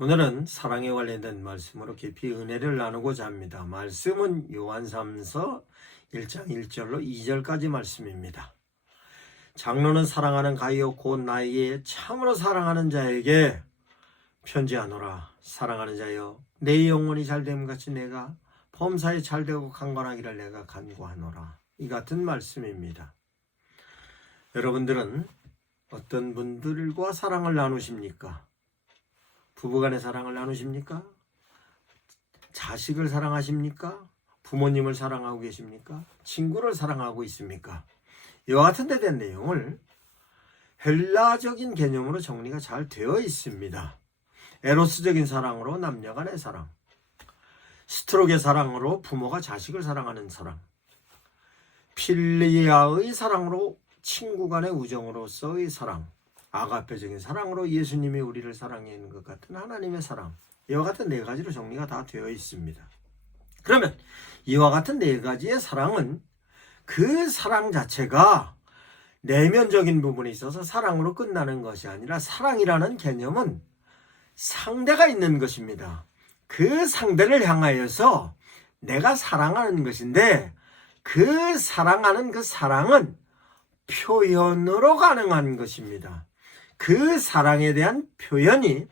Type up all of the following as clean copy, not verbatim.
오늘은 사랑에 관련된 말씀으로 깊이 은혜를 나누고자 합니다. 말씀은 요한3서 1장 1절로 2절까지 말씀입니다. 장로는 사랑하는 가이오 곧 나에게 참으로 사랑하는 자에게 편지하노라. 사랑하는 자여, 내 영혼이 잘됨 같이 내가 범사에 잘되고 강건하기를 내가 간구하노라. 이 같은 말씀입니다. 여러분들은 어떤 분들과 사랑을 나누십니까? 부부간의 사랑을 나누십니까? 자식을 사랑하십니까? 부모님을 사랑하고 계십니까? 친구를 사랑하고 있습니까? 이와 같은 데 대한 내용을 헬라적인 개념으로 정리가 잘 되어 있습니다. 에로스적인 사랑으로 남녀 간의 사랑, 스트로크의 사랑으로 부모가 자식을 사랑하는 사랑, 필리아의 사랑으로 친구 간의 우정으로서의 사랑, 아가페적인 사랑으로 예수님이 우리를 사랑해 있는 것 같은 하나님의 사랑, 이와 같은 네 가지로 정리가 다 되어 있습니다. 그러면 이와 같은 네 가지의 사랑은 그 사랑 자체가 내면적인 부분이 있어서 사랑으로 끝나는 것이 아니라, 사랑이라는 개념은 상대가 있는 것입니다. 그 상대를 향하여서 내가 사랑하는 것인데, 그 사랑하는 그 사랑은 표현으로 가능한 것입니다. 그 사랑에 대한 표현이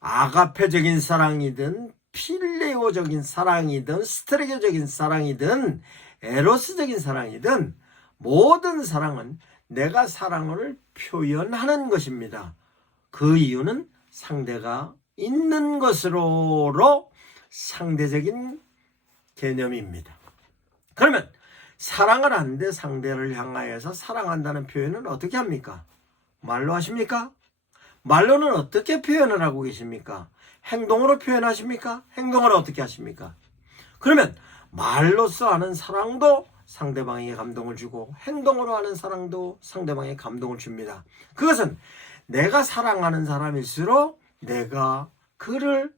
아가페적인 사랑이든 필레오적인 사랑이든 스트레교적인 사랑이든 에로스적인 사랑이든 모든 사랑은 내가 사랑을 표현하는 것입니다. 그 이유는 상대가 있는 것으로 상대적인 개념입니다. 그러면 사랑을 하는데 상대를 향하여서 사랑한다는 표현은 어떻게 합니까? 말로 하십니까? 말로는 어떻게 표현을 하고 계십니까? 행동으로 표현하십니까? 행동을 어떻게 하십니까? 그러면 말로써 하는 사랑도 상대방에게 감동을 주고, 행동으로 하는 사랑도 상대방에게 감동을 줍니다. 그것은 내가 사랑하는 사람일수록 내가 그를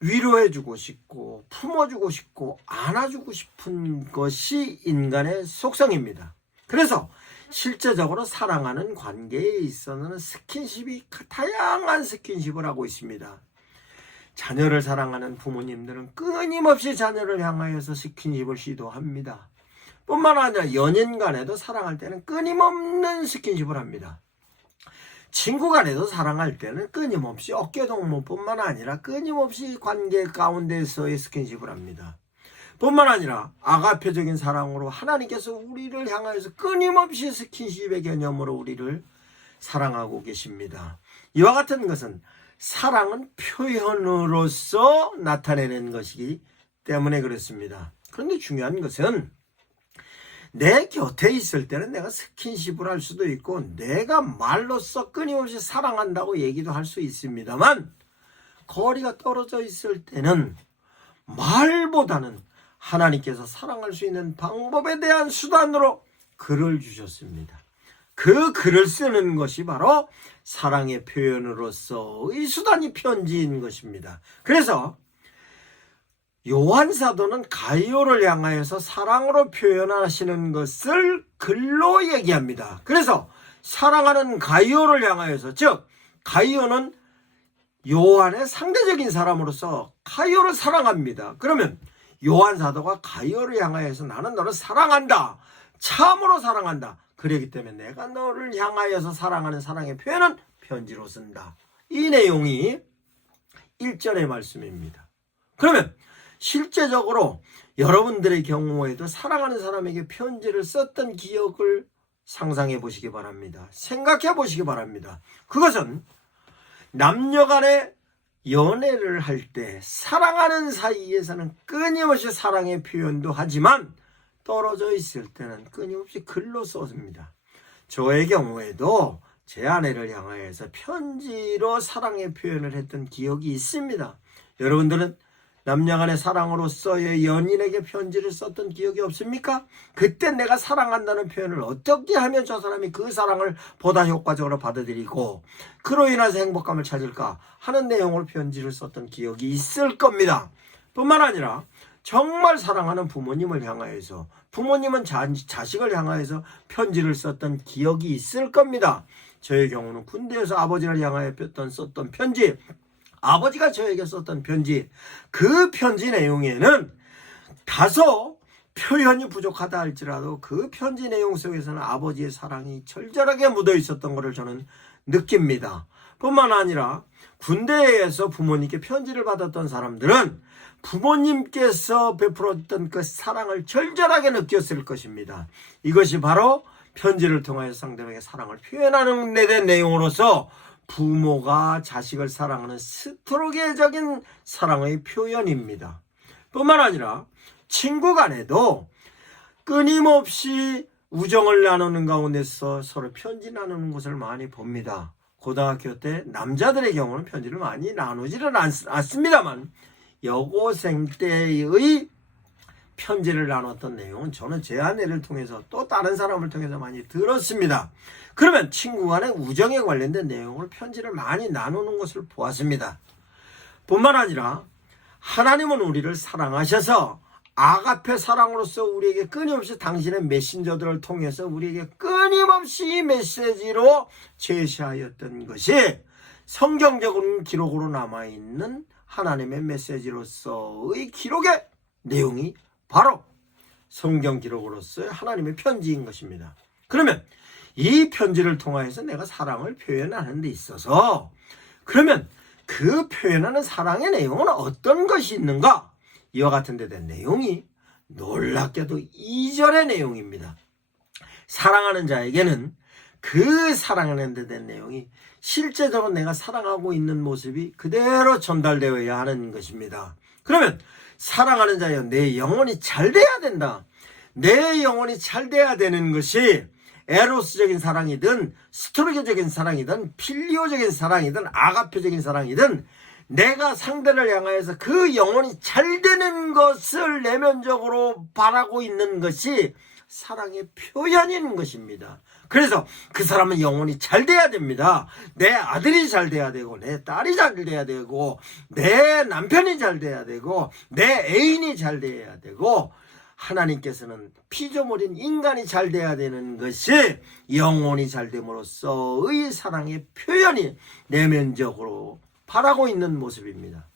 위로해주고 싶고 품어주고 싶고 안아주고 싶은 것이 인간의 속성입니다. 그래서 실제적으로 사랑하는 관계에 있어서는 스킨십이 다양한 스킨십을 하고 있습니다. 자녀를 사랑하는 부모님들은 끊임없이 자녀를 향하여서 스킨십을 시도합니다. 뿐만 아니라 연인 간에도 사랑할 때는 끊임없는 스킨십을 합니다. 친구 간에도 사랑할 때는 끊임없이 어깨동무뿐만 아니라 끊임없이 관계 가운데서의 스킨십을 합니다. 뿐만 아니라 아가페적인 사랑으로 하나님께서 우리를 향하여서 끊임없이 스킨십의 개념으로 우리를 사랑하고 계십니다. 이와 같은 것은 사랑은 표현으로서 나타내는 것이기 때문에 그렇습니다. 그런데 중요한 것은 내 곁에 있을 때는 내가 스킨십을 할 수도 있고, 내가 말로써 끊임없이 사랑한다고 얘기도 할 수 있습니다만, 거리가 떨어져 있을 때는 말보다는 하나님께서 사랑할 수 있는 방법에 대한 수단으로 글을 주셨습니다. 그 글을 쓰는 것이 바로 사랑의 표현으로서의 수단이 편지인 것입니다. 그래서 요한 사도는 가이오를 향하여서 사랑으로 표현하시는 것을 글로 얘기합니다. 그래서 사랑하는 가이오를 향하여서, 즉 가이오는 요한의 상대적인 사람으로서 가이오를 사랑합니다. 그러면 요한 사도가 가이오를 향하여서 나는 너를 사랑한다, 참으로 사랑한다, 그렇기 때문에 내가 너를 향하여서 사랑하는 사랑의 표현은 편지로 쓴다. 이 내용이 1절의 말씀입니다. 그러면 실제적으로 여러분들의 경우에도 사랑하는 사람에게 편지를 썼던 기억을 상상해 보시기 바랍니다. 생각해 보시기 바랍니다. 그것은 남녀 간의 연애를 할 때 사랑하는 사이에서는 끊임없이 사랑의 표현도 하지만, 떨어져 있을 때는 끊임없이 글로 썼습니다. 저의 경우에도 제 아내를 향하여서 편지로 사랑의 표현을 했던 기억이 있습니다. 여러분들은 남녀간의 사랑으로서의 연인에게 편지를 썼던 기억이 없습니까? 그때 내가 사랑한다는 표현을 어떻게 하면 저 사람이 그 사랑을 보다 효과적으로 받아들이고 그로 인해서 행복감을 찾을까 하는 내용으로 편지를 썼던 기억이 있을 겁니다. 뿐만 아니라 정말 사랑하는 부모님을 향하여서, 부모님은 자식을 향하여서 편지를 썼던 기억이 있을 겁니다. 저의 경우는 군대에서 아버지를 향하여 썼던 편지, 아버지가 저에게 썼던 편지, 그 편지 내용에는 다소 표현이 부족하다 할지라도 그 편지 내용 속에서는 아버지의 사랑이 절절하게 묻어 있었던 것을 저는 느낍니다. 뿐만 아니라 군대에서 부모님께 편지를 받았던 사람들은 부모님께서 베풀었던 그 사랑을 절절하게 느꼈을 것입니다. 이것이 바로 편지를 통하여 상대방의 사랑을 표현하는 데 대한 내용으로서 부모가 자식을 사랑하는 스트로게적인 사랑의 표현입니다. 뿐만 아니라 친구 간에도 끊임없이 우정을 나누는 가운데서 서로 편지 나누는 것을 많이 봅니다. 고등학교 때 남자들의 경우는 편지를 많이 나누지는 않습니다만 여고생 때의 편지를 나눴던 내용은 저는 제 아내를 통해서 또 다른 사람을 통해서 많이 들었습니다. 그러면 친구 간의 우정에 관련된 내용을 편지를 많이 나누는 것을 보았습니다. 뿐만 아니라 하나님은 우리를 사랑하셔서 아가페 사랑으로서 우리에게 끊임없이 당신의 메신저들을 통해서 우리에게 끊임없이 메시지로 제시하였던 것이 성경적인 기록으로 남아있는 하나님의 메시지로서의 기록의 내용이 바로 성경 기록으로서의 하나님의 편지인 것입니다. 그러면 이 편지를 통해서 내가 사랑을 표현하는 데 있어서 그러면 그 표현하는 사랑의 내용은 어떤 것이 있는가? 이와 같은 데 대한 내용이 놀랍게도 2절의 내용입니다. 사랑하는 자에게는 그 사랑하는 데 대한 내용이 실제적으로 내가 사랑하고 있는 모습이 그대로 전달되어야 하는 것입니다. 그러면 사랑하는 자여, 내 영혼이 잘 돼야 된다. 내 영혼이 잘 돼야 되는 것이 에로스적인 사랑이든 스토르게적인 사랑이든 필리오적인 사랑이든 아가페적인 사랑이든 내가 상대를 향하여서 그 영혼이 잘 되는 것을 내면적으로 바라고 있는 것이 사랑의 표현인 것입니다. 그래서 그 사람은 영혼이 잘 돼야 됩니다. 내 아들이 잘 돼야 되고 내 딸이 잘 돼야 되고 내 남편이 잘 돼야 되고 내 애인이 잘 돼야 되고 하나님께서는 피조물인 인간이 잘 돼야 되는 것이 영혼이 잘 됨으로써의 사랑의 표현이 내면적으로 바라고 있는 모습입니다.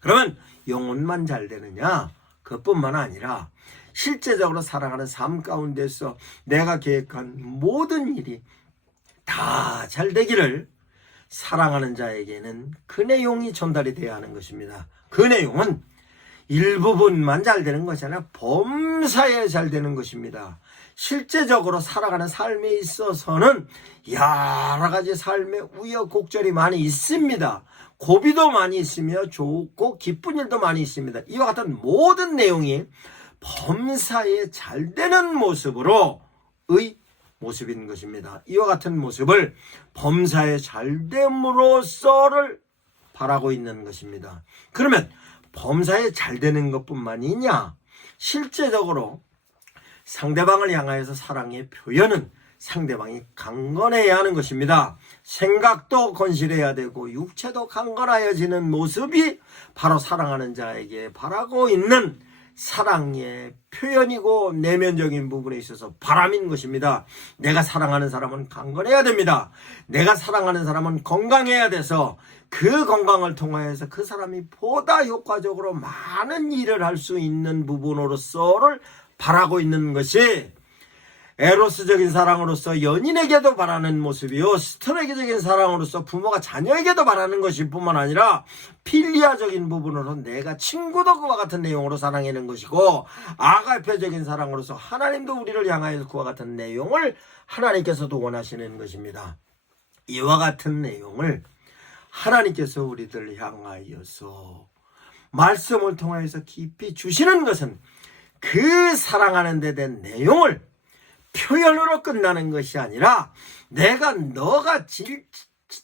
그러면 영혼만 잘 되느냐? 그것뿐만 아니라 실제적으로 살아가는 삶 가운데서 내가 계획한 모든 일이 다 잘 되기를 사랑하는 자에게는 그 내용이 전달이 되어야 하는 것입니다. 그 내용은 일부분만 잘 되는 것이 아니라 범사에 잘 되는 것입니다. 실제적으로 살아가는 삶에 있어서는 여러 가지 삶의 우여곡절이 많이 있습니다. 고비도 많이 있으며 좋고 기쁜 일도 많이 있습니다. 이와 같은 모든 내용이 범사에 잘 되는 모습으로의 모습인 것입니다. 이와 같은 모습을 범사에 잘 됨으로써를 바라고 있는 것입니다. 그러면 범사에 잘 되는 것뿐만이냐? 실제적으로 상대방을 향하여서 사랑의 표현은 상대방이 강건해야 하는 것입니다. 생각도 건실해야 되고 육체도 강건하여지는 모습이 바로 사랑하는 자에게 바라고 있는 사랑의 표현이고 내면적인 부분에 있어서 바람인 것입니다. 내가 사랑하는 사람은 강건해야 됩니다. 내가 사랑하는 사람은 건강해야 돼서 그 건강을 통하여서 그 사람이 보다 효과적으로 많은 일을 할 수 있는 부분으로서를 바라고 있는 것이 에로스적인 사랑으로서 연인에게도 바라는 모습이요, 스토레게적인 사랑으로서 부모가 자녀에게도 바라는 것일 뿐만 아니라 필리아적인 부분으로 내가 친구도 그와 같은 내용으로 사랑하는 것이고, 아가페적인 사랑으로서 하나님도 우리를 향하여 그와 같은 내용을 하나님께서도 원하시는 것입니다. 이와 같은 내용을 하나님께서 우리들 향하여서 말씀을 통하여서 깊이 주시는 것은 그 사랑하는 데 대한 내용을 표현으로 끝나는 것이 아니라 너가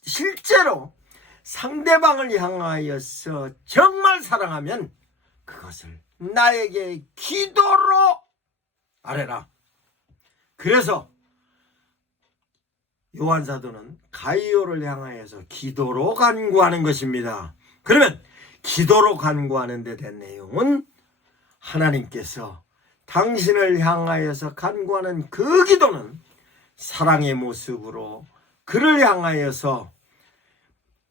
실제로 상대방을 향하여서 정말 사랑하면 그것을 나에게 기도로 아뢰라. 그래서 요한사도는 가이오를 향하여서 기도로 간구하는 것입니다. 그러면 기도로 간구하는 데 대한 내용은 하나님께서 당신을 향하여서 간구하는 그 기도는 사랑의 모습으로 그를 향하여서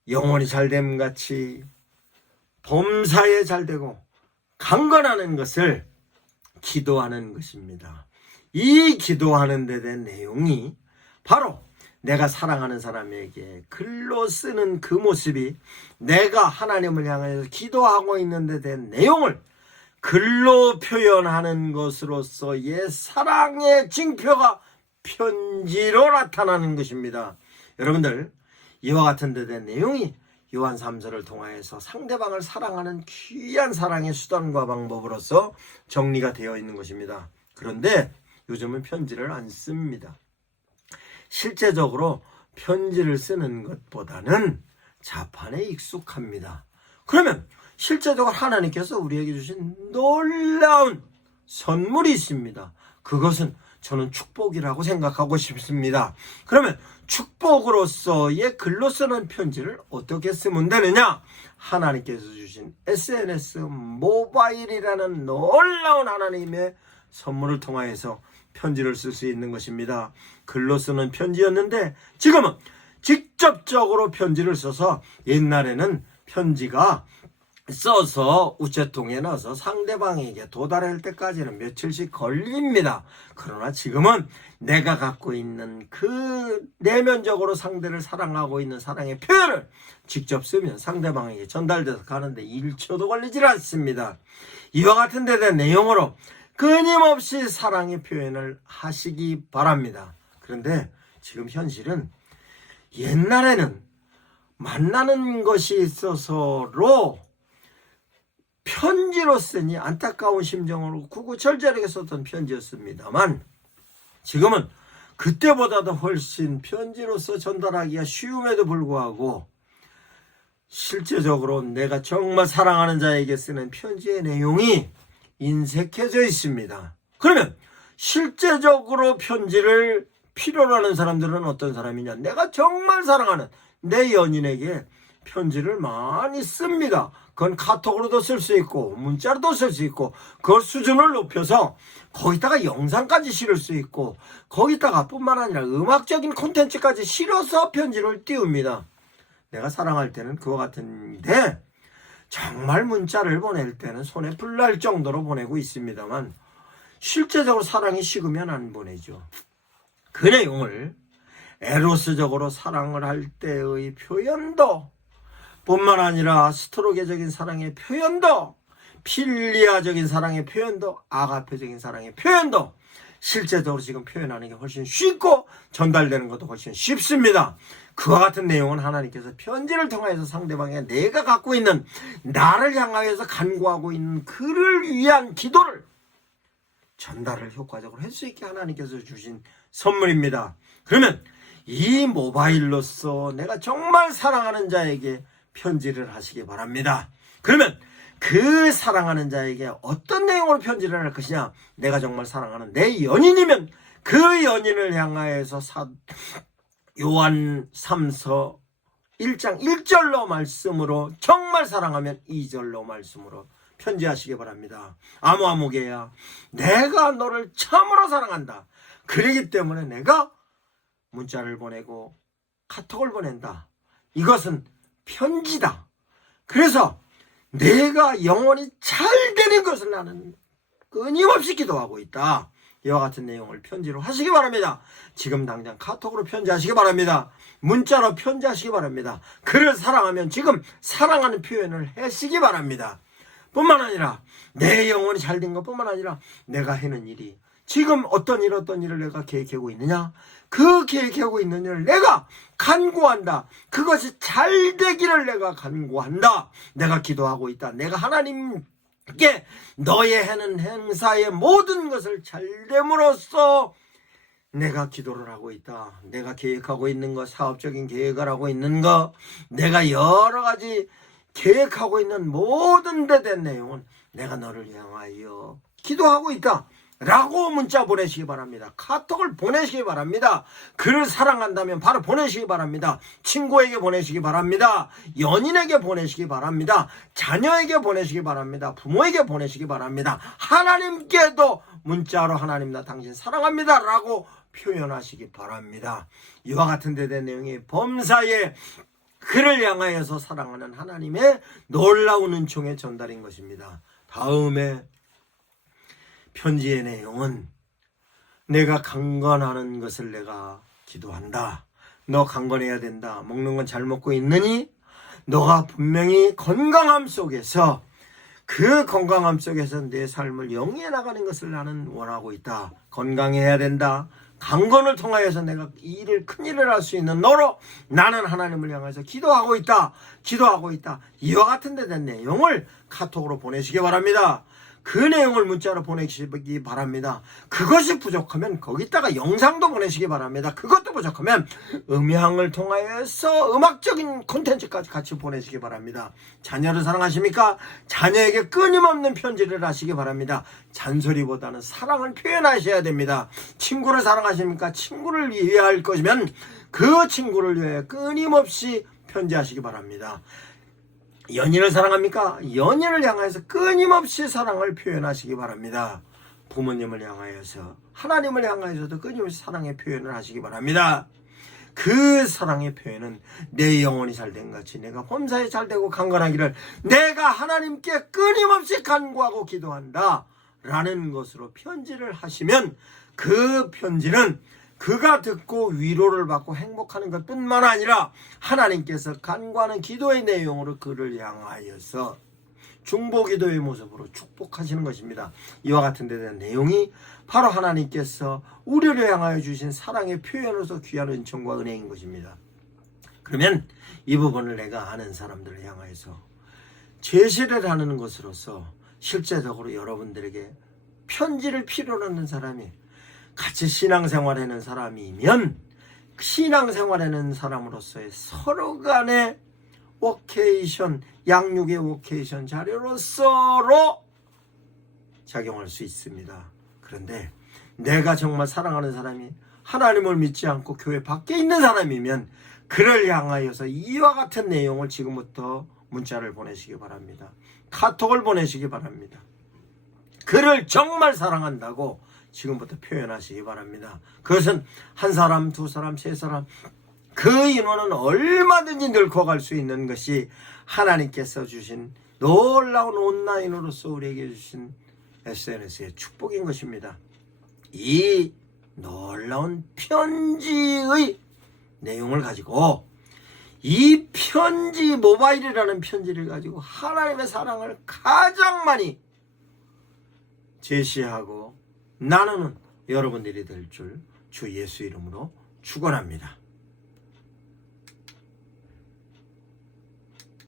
영혼이 잘됨 같이 범사에 잘되고 강건하는 것을 기도하는 것입니다. 이 기도하는 데 대한 내용이 바로 내가 사랑하는 사람에게 글로 쓰는 그 모습이 내가 하나님을 향해서 기도하고 있는 데 대한 내용을 글로 표현하는 것으로서의 사랑의 징표가 편지로 나타나는 것입니다. 여러분들, 이와 같은 데 대한 내용이 요한 3서를 통하여서 상대방을 사랑하는 귀한 사랑의 수단과 방법으로서 정리가 되어 있는 것입니다. 그런데 요즘은 편지를 안 씁니다. 실제적으로 편지를 쓰는 것보다는 자판에 익숙합니다. 그러면 실제적으로 하나님께서 우리에게 주신 놀라운 선물이 있습니다. 그것은 저는 축복이라고 생각하고 싶습니다. 그러면 축복으로서의 글로 쓰는 편지를 어떻게 쓰면 되느냐? 하나님께서 주신 SNS 모바일이라는 놀라운 하나님의 선물을 통하여서 편지를 쓸 수 있는 것입니다. 글로 쓰는 편지였는데 지금은 직접적으로 편지를 써서, 옛날에는 편지가 써서 우체통에 넣어서 상대방에게 도달할 때까지는 며칠씩 걸립니다. 그러나 지금은 내가 갖고 있는 그 내면적으로 상대를 사랑하고 있는 사랑의 표현을 직접 쓰면 상대방에게 전달돼서 가는데 1초도 걸리질 않습니다. 이와 같은 데 대한 내용으로 끊임없이 사랑의 표현을 하시기 바랍니다. 그런데 지금 현실은, 옛날에는 만나는 것이 있어서로 편지로 쓰니 안타까운 심정으로 구구절절하게 썼던 편지였습니다만, 지금은 그때보다도 훨씬 편지로서 전달하기가 쉬움에도 불구하고 실제적으로 내가 정말 사랑하는 자에게 쓰는 편지의 내용이 인색해져 있습니다. 그러면 실제적으로 편지를 필요로 하는 사람들은 어떤 사람이냐? 내가 정말 사랑하는 내 연인에게 편지를 많이 씁니다. 그건 카톡으로도 쓸 수 있고 문자로도 쓸 수 있고, 그 수준을 높여서 거기다가 영상까지 실을 수 있고, 거기다가 뿐만 아니라 음악적인 콘텐츠까지 실어서 편지를 띄웁니다. 내가 사랑할 때는 그와 같은데, 정말 문자를 보낼 때는 손에 불 날 정도로 보내고 있습니다만, 실제적으로 사랑이 식으면 안 보내죠. 그 내용을 에로스적으로 사랑을 할 때의 표현도 뿐만 아니라 스토로게적인 사랑의 표현도, 필리아적인 사랑의 표현도, 아가페적인 사랑의 표현도 실제적으로 지금 표현하는 게 훨씬 쉽고 전달되는 것도 훨씬 쉽습니다. 그와 같은 내용은 하나님께서 편지를 통해서 상대방에게 내가 갖고 있는, 나를 향하여서 간구하고 있는 그를 위한 기도를 전달을 효과적으로 할 수 있게 하나님께서 주신 선물입니다. 그러면 이 모바일로서 내가 정말 사랑하는 자에게 편지를 하시기 바랍니다. 그러면 그 사랑하는 자에게 어떤 내용으로 편지를 할 것이냐? 내가 정말 사랑하는 내 연인이면 그 연인을 향하여서 요한 3서 1장 1절로 말씀으로, 정말 사랑하면 2절로 말씀으로 편지하시기 바랍니다. 아무개야, 내가 너를 참으로 사랑한다. 그러기 때문에 내가 문자를 보내고 카톡을 보낸다. 이것은 편지다. 그래서 내가 영혼이 잘 되는 것을 나는 끊임없이 기도하고 있다. 이와 같은 내용을 편지로 하시기 바랍니다. 지금 당장 카톡으로 편지하시기 바랍니다. 문자로 편지하시기 바랍니다. 그를 사랑하면 지금 사랑하는 표현을 하시기 바랍니다. 뿐만 아니라 내 영혼이 잘 된 것뿐만 아니라 내가 하는 일이, 지금 어떤 일을 내가 계획하고 있느냐? 그 계획하고 있는 일을 내가 간구한다. 그것이 잘 되기를 내가 간구한다. 내가 기도하고 있다. 내가 하나님께 너의 하는 행사의 모든 것을 잘됨으로써 내가 기도를 하고 있다. 내가 계획하고 있는 것, 사업적인 계획을 하고 있는 것, 내가 여러 가지 계획하고 있는 모든 데 대한 내용은 내가 너를 향하여 기도하고 있다 라고 문자 보내시기 바랍니다. 카톡을 보내시기 바랍니다. 그를 사랑한다면 바로 보내시기 바랍니다. 친구에게 보내시기 바랍니다. 연인에게 보내시기 바랍니다. 자녀에게 보내시기 바랍니다. 부모에게 보내시기 바랍니다. 하나님께도 문자로 하나님 나 당신 사랑합니다 라고 표현하시기 바랍니다. 이와 같은 데 대한 내용이 범사에 그를 향하여서 사랑하는 하나님의 놀라운 은총의 전달인 것입니다. 다음에 편지의 내용은 내가 강건하는 것을 내가 기도한다. 너 강건해야 된다. 먹는 건 잘 먹고 있느니? 너가 분명히 건강함 속에서 그 건강함 속에서 내 삶을 영위해 나가는 것을 나는 원하고 있다. 건강해야 된다. 강건을 통하여서 내가 큰 일을 할 수 있는 너로 나는 하나님을 향해서 기도하고 있다. 이와 같은 데 된 내용을 카톡으로 보내시기 바랍니다. 그 내용을 문자로 보내시기 바랍니다. 그것이 부족하면 거기다가 영상도 보내시기 바랍니다. 그것도 부족하면 음향을 통하여서 음악적인 콘텐츠까지 같이 보내시기 바랍니다. 자녀를 사랑하십니까? 자녀에게 끊임없는 편지를 하시기 바랍니다. 잔소리보다는 사랑을 표현하셔야 됩니다. 친구를 사랑하십니까? 친구를 위할 것이면 그 친구를 위해 끊임없이 편지하시기 바랍니다. 연인을 사랑합니까? 연인을 향해서 끊임없이 사랑을 표현하시기 바랍니다. 부모님을 향하여서, 하나님을 향하여서도 끊임없이 사랑의 표현을 하시기 바랍니다. 그 사랑의 표현은 내 영혼이 잘된 같이 내가 범사에 잘되고 강건하기를 내가 하나님께 끊임없이 간구하고 기도한다 라는 것으로 편지를 하시면 그 편지는 그가 듣고 위로를 받고 행복하는 것뿐만 아니라 하나님께서 간구하는 기도의 내용으로 그를 향하여서 중보기도의 모습으로 축복하시는 것입니다. 이와 같은 데 대한 내용이 바로 하나님께서 우리를 향하여 주신 사랑의 표현으로서 귀한 은총과 은혜인 것입니다. 그러면 이 부분을 내가 아는 사람들을 향하여서 제시를 하는 것으로서 실제적으로 여러분들에게 편지를 필요로 하는 사람이 같이 신앙생활하는 사람이면 신앙생활하는 사람으로서의 서로 간의 워케이션, 양육의 워케이션 자료로서로 작용할 수 있습니다. 그런데 내가 정말 사랑하는 사람이 하나님을 믿지 않고 교회 밖에 있는 사람이면 그를 향하여서 이와 같은 내용을 지금부터 문자를 보내시기 바랍니다. 카톡을 보내시기 바랍니다. 그를 정말 사랑한다고 지금부터 표현하시기 바랍니다. 그것은 한 사람, 두 사람, 세 사람 그 인원은 얼마든지 늘커갈 수 있는 것이 하나님께서 주신 놀라운 온라인으로서 우리에게 주신 SNS의 축복인 것입니다. 이 놀라운 편지의 내용을 가지고 이 편지 모바일이라는 편지를 가지고 하나님의 사랑을 가장 많이 제시하고 나누는 여러분들이 될 줄 주 예수 이름으로 축원합니다.